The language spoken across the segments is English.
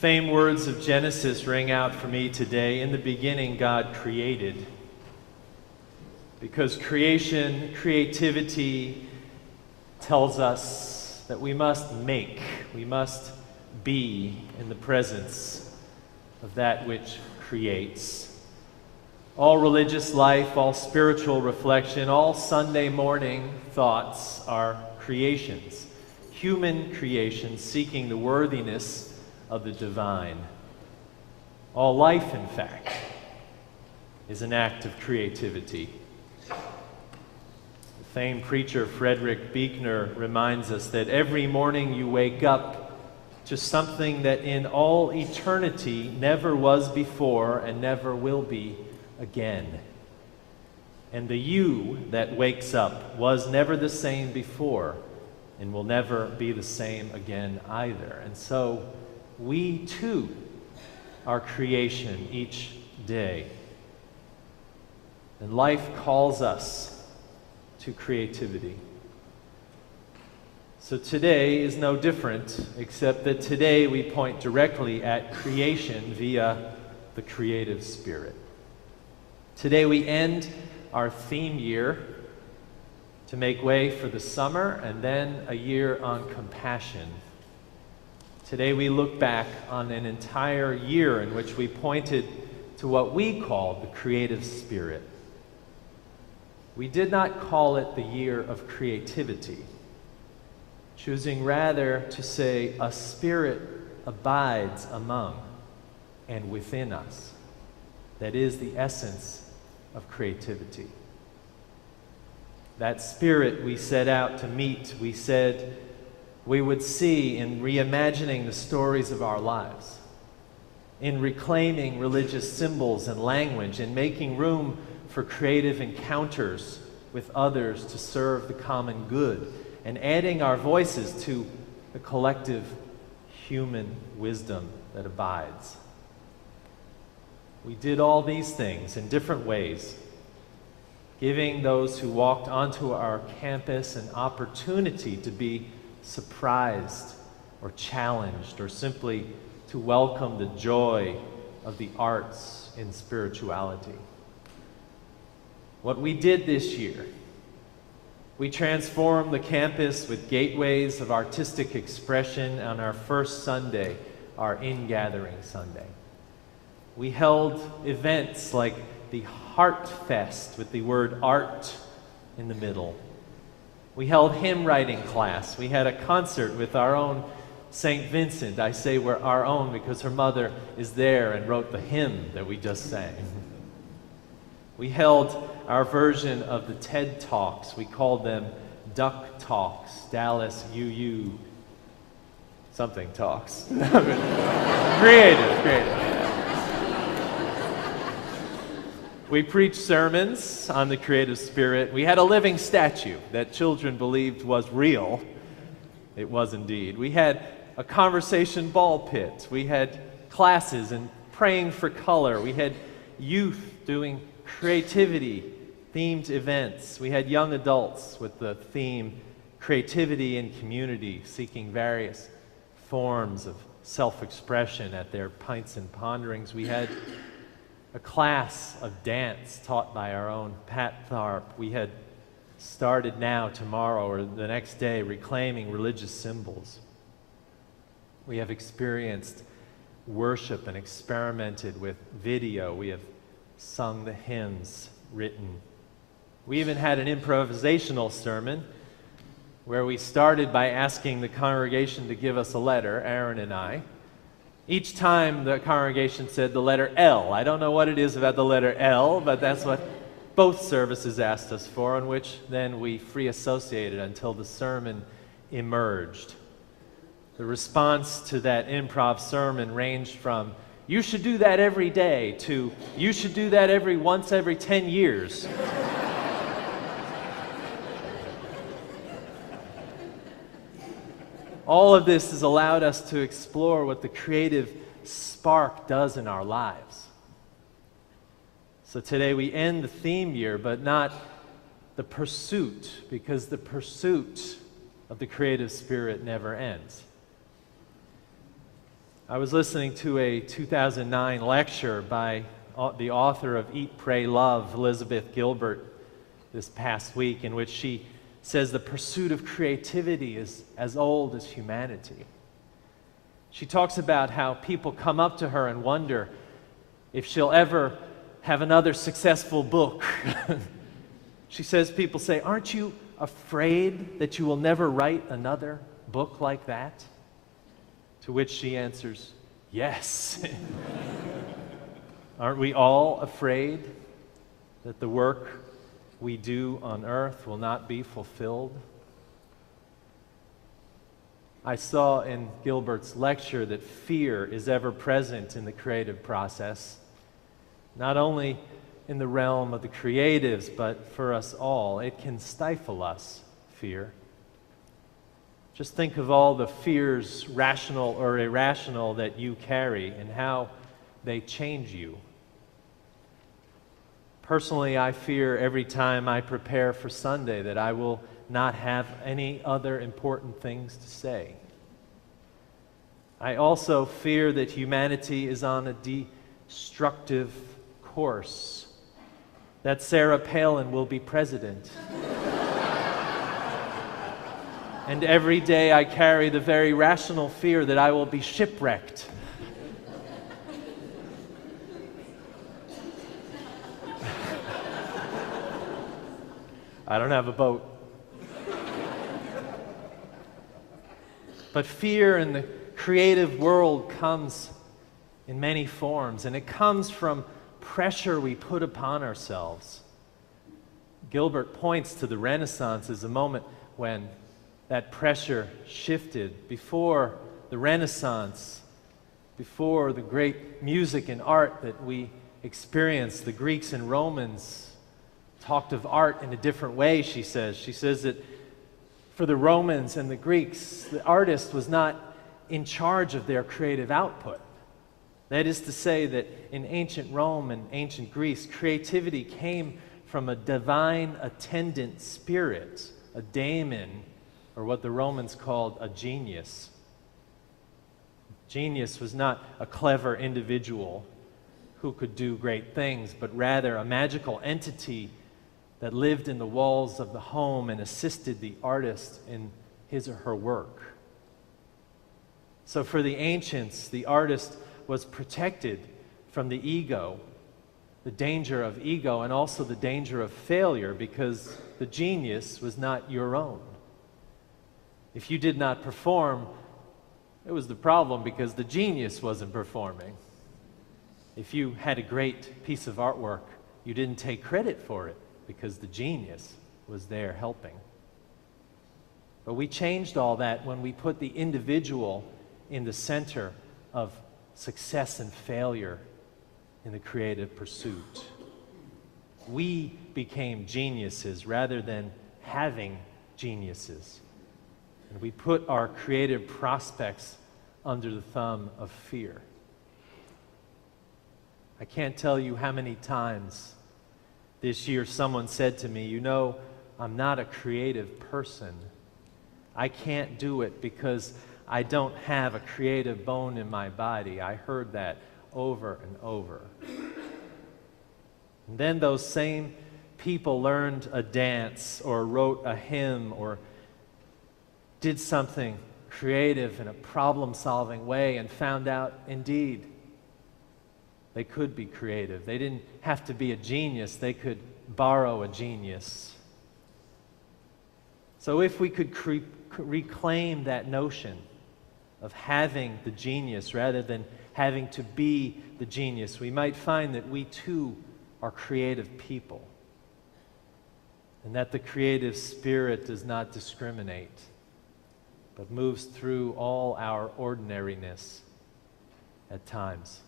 Famed words of Genesis ring out for me today. In the beginning, God created. Because creativity tells us that we must make, we must be in the presence of that which creates. All religious life, all spiritual reflection, all Sunday morning thoughts are creations, human creations seeking the worthiness of the divine. All life, in fact, is an act of creativity. The famed preacher Frederick Buechner reminds us that every morning you wake up to something that in all eternity never was before and never will be again. And the you that wakes up was never the same before and will never be the same again either. And so we too are creation each day. And life calls us to creativity. So today is no different, except that today we point directly at creation via the creative spirit. Today we end our theme year to make way for the summer and then a year on compassion. Today we look back on an entire year in which we pointed to what we call the creative spirit. We did not call it the year of creativity, choosing rather to say a spirit abides among and within us. That is the essence of creativity. That spirit we set out to meet, we said we would see in reimagining the stories of our lives, in reclaiming religious symbols and language, in making room for creative encounters with others to serve the common good, and adding our voices to the collective human wisdom that abides. We did all these things in different ways, giving those who walked onto our campus an opportunity to be surprised or challenged, or simply to welcome the joy of the arts in spirituality. What we did this year, we transformed the campus with gateways of artistic expression on our first Sunday, our In-Gathering Sunday. We held events like the Heart Fest with the word art in the middle. We held hymn writing class. We had a concert with our own St. Vincent. I say we're our own because her mother is there and wrote the hymn that we just sang. We held our version of the TED Talks. We called them Duck Talks, Dallas UU something talks. Creative. We preached sermons on the creative spirit. We had a living statue that children believed was real. It was indeed. We had a conversation ball pit. We had classes and praying for color. We had youth doing creativity themed events. We had young adults with the theme creativity and community, seeking various forms of self-expression at their pints and ponderings. We had a class of dance taught by our own Pat Tharp. We had started now, tomorrow, or the next day, reclaiming religious symbols. We have experienced worship and experimented with video. We have sung the hymns written. We even had an improvisational sermon where we started by asking the congregation to give us a letter, Aaron and I. Each time the congregation said the letter L. I don't know what it is about the letter L, but that's what both services asked us for, on which then we free associated until the sermon emerged. The response to that improv sermon ranged from, "You should do that every day," to, "You should do that once every 10 years. All of this has allowed us to explore what the creative spark does in our lives. So today we end the theme year, but not the pursuit, because the pursuit of the creative spirit never ends. I was listening to a 2009 lecture by the author of Eat, Pray, Love, Elizabeth Gilbert, this past week, in which she says the pursuit of creativity is as old as humanity. She talks about how people come up to her and wonder if she'll ever have another successful book. She says, people say, "Aren't you afraid that you will never write another book like that?" To which she answers, "Yes." Aren't we all afraid that the work we do on earth will not be fulfilled? I saw in Gilbert's lecture that fear is ever present in the creative process, not only in the realm of the creatives, but for us all. It can stifle us, fear. Just think of all the fears, rational or irrational, that you carry and how they change you. Personally, I fear every time I prepare for Sunday that I will not have any other important things to say. I also fear that humanity is on a destructive course, that Sarah Palin will be president. And every day I carry the very rational fear that I will be shipwrecked. I don't have a boat. But fear in the creative world comes in many forms, and it comes from pressure we put upon ourselves. Gilbert points to the Renaissance as a moment when that pressure shifted. Before the Renaissance, before the great music and art that we experienced, the Greeks and Romans talked of art in a different way, she says. She says that for the Romans and the Greeks, the artist was not in charge of their creative output. That is to say that in ancient Rome and ancient Greece, creativity came from a divine attendant spirit, a daemon, or what the Romans called a genius. Genius was not a clever individual who could do great things, but rather a magical entity that lived in the walls of the home and assisted the artist in his or her work. So for the ancients, the artist was protected from the ego, the danger of ego, and also the danger of failure, because the genius was not your own. If you did not perform, it was the problem because the genius wasn't performing. If you had a great piece of artwork, you didn't take credit for it because the genius was there helping. But we changed all that when we put the individual in the center of success and failure in the creative pursuit. We became geniuses rather than having geniuses. And we put our creative prospects under the thumb of fear. I can't tell you how many times this year someone said to me, "You know, I'm not a creative person. I can't do it because I don't have a creative bone in my body." I heard that over and over. And then those same people learned a dance or wrote a hymn or did something creative in a problem-solving way and found out, indeed, they could be creative. They didn't have to be a genius. They could borrow a genius. So if we could reclaim that notion of having the genius rather than having to be the genius, we might find that we too are creative people, and that the creative spirit does not discriminate, but moves through all our ordinariness at times.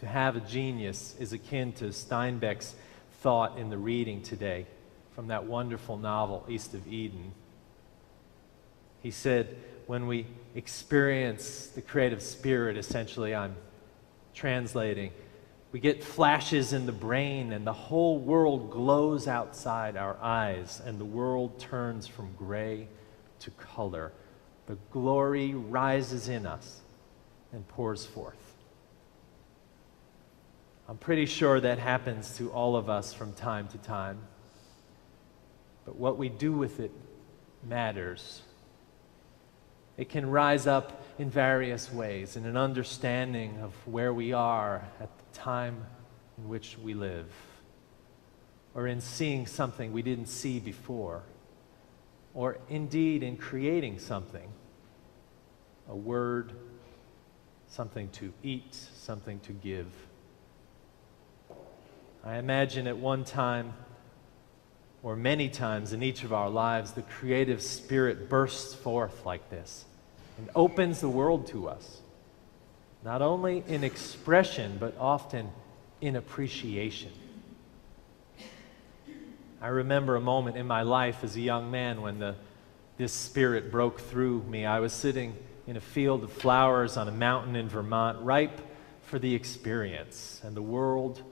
To have a genius is akin to Steinbeck's thought in the reading today from that wonderful novel, East of Eden. He said, when we experience the creative spirit, essentially I'm translating, we get flashes in the brain and the whole world glows outside our eyes and the world turns from gray to color. the glory rises in us and pours forth. I'm pretty sure that happens to all of us from time to time. But what we do with it matters. It can rise up in various ways, in an understanding of where we are at the time in which we live, or in seeing something we didn't see before, or indeed in creating something, a word, something to eat, something to give. I imagine at one time, or many times in each of our lives, the creative spirit bursts forth like this and opens the world to us, not only in expression, but often in appreciation. I remember a moment in my life as a young man when this spirit broke through me. I was sitting in a field of flowers on a mountain in Vermont, ripe for the experience, and the world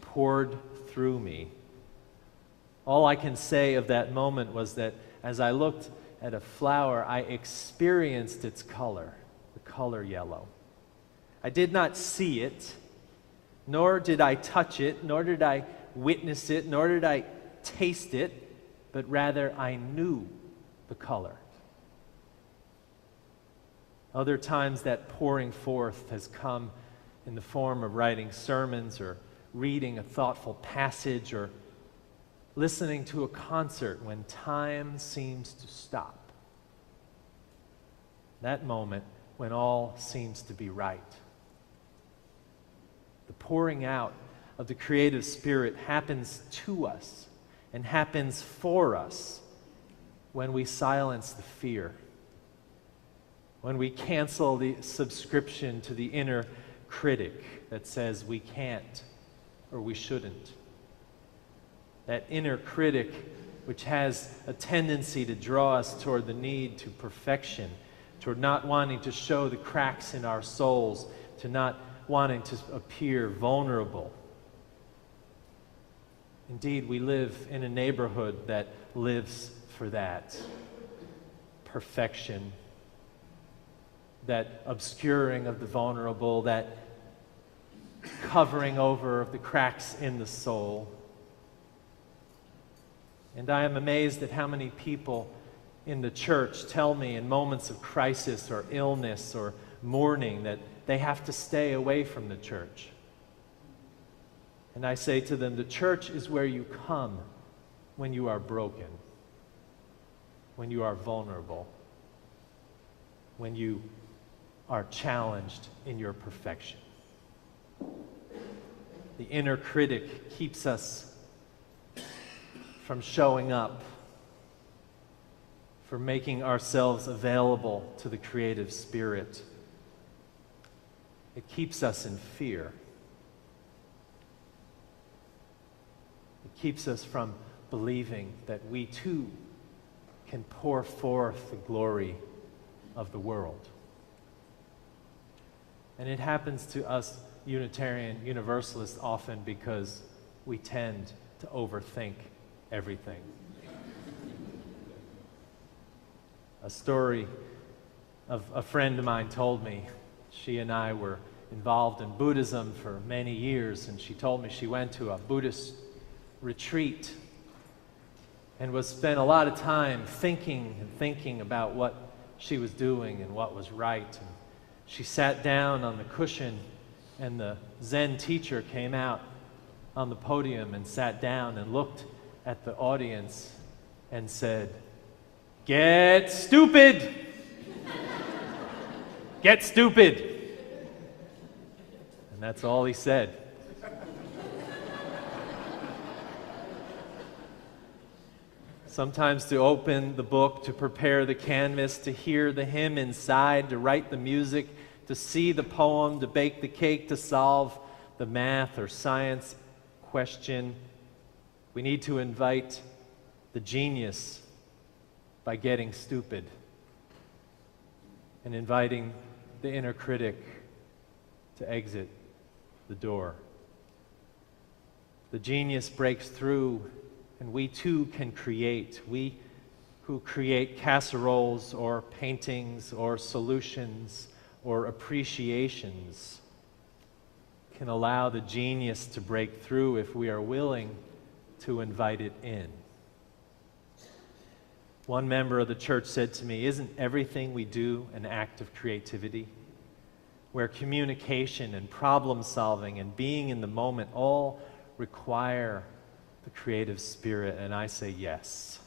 poured through me. All I can say of that moment was that as I looked at a flower, I experienced its color, the color yellow. I did not see it, nor did I touch it, nor did I witness it, nor did I taste it, but rather I knew the color. Other times that pouring forth has come in the form of writing sermons or reading a thoughtful passage or listening to a concert when time seems to stop. That moment when all seems to be right. The pouring out of the creative spirit happens to us and happens for us when we silence the fear, when we cancel the subscription to the inner critic that says we can't or we shouldn't. That inner critic which has a tendency to draw us toward the need to perfection, toward not wanting to show the cracks in our souls, to not wanting to appear vulnerable. Indeed, we live in a neighborhood that lives for that perfection, that obscuring of the vulnerable, that covering over of the cracks in the soul. And I am amazed at how many people in the church tell me in moments of crisis or illness or mourning that they have to stay away from the church. And I say to them, the church is where you come when you are broken, when you are vulnerable, when you are challenged in your perfection. The inner critic keeps us from showing up, for making ourselves available to the creative spirit. It keeps us in fear. It keeps us from believing that we too can pour forth the glory of the world. And it happens to us Unitarian Universalists often because we tend to overthink everything. A story of a friend of mine told me. She and I were involved in Buddhism for many years, and she told me she went to a Buddhist retreat and was spent a lot of time thinking about what she was doing and what was right. And she sat down on the cushion, and the Zen teacher came out on the podium and sat down and looked at the audience and said, "Get stupid! Get stupid!" And that's all he said. Sometimes to open the book, to prepare the canvas, to hear the hymn inside, to write the music, to see the poem, to bake the cake, to solve the math or science question. We need to invite the genius by getting stupid and inviting the inner critic to exit the door. The genius breaks through, and we too can create. We who create casseroles or paintings or solutions or appreciations can allow the genius to break through if we are willing to invite it in. One member of the church said to me, "Isn't everything we do an act of creativity? Where communication and problem solving and being in the moment all require the creative spirit." And I say yes.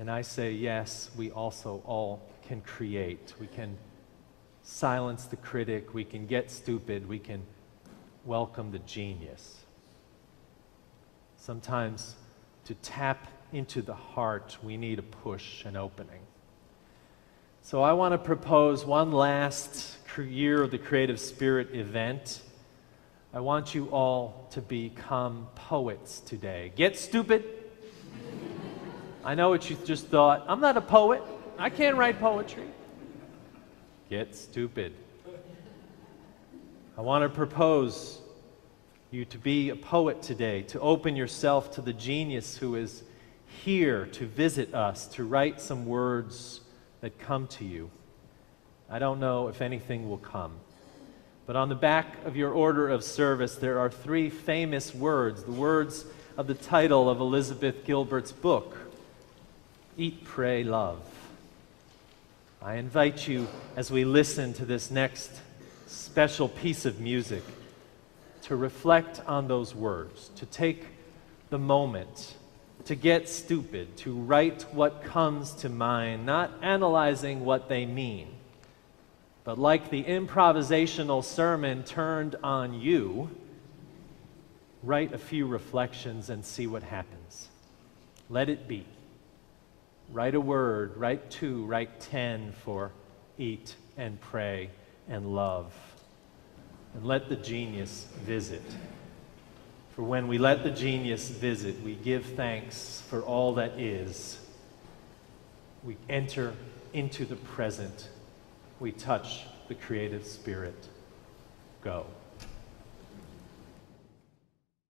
And I say yes, we also all can create. We can silence the critic, we can get stupid, we can welcome the genius. Sometimes to tap into the heart, we need a push, an opening. So I want to propose one last Year of the Creative Spirit event. I want you all to become poets today. Get stupid. I know what you just thought. I'm not a poet. I can't write poetry. Get stupid. I want to propose you to be a poet today, to open yourself to the genius who is here to visit us, to write some words that come to you. I don't know if anything will come, but on the back of your order of service there are 3 famous words, the words of the title of Elizabeth Gilbert's book, Eat, Pray, Love. I invite you, as we listen to this next special piece of music, to reflect on those words, to take the moment, to get stupid, to write what comes to mind, not analyzing what they mean, but like the improvisational sermon turned on you, write a few reflections and see what happens. Let it be. Write a word, write 2, write 10 for eat and pray and love. And let the genius visit. For when we let the genius visit, we give thanks for all that is. We enter into the present. We touch the creative spirit. Go.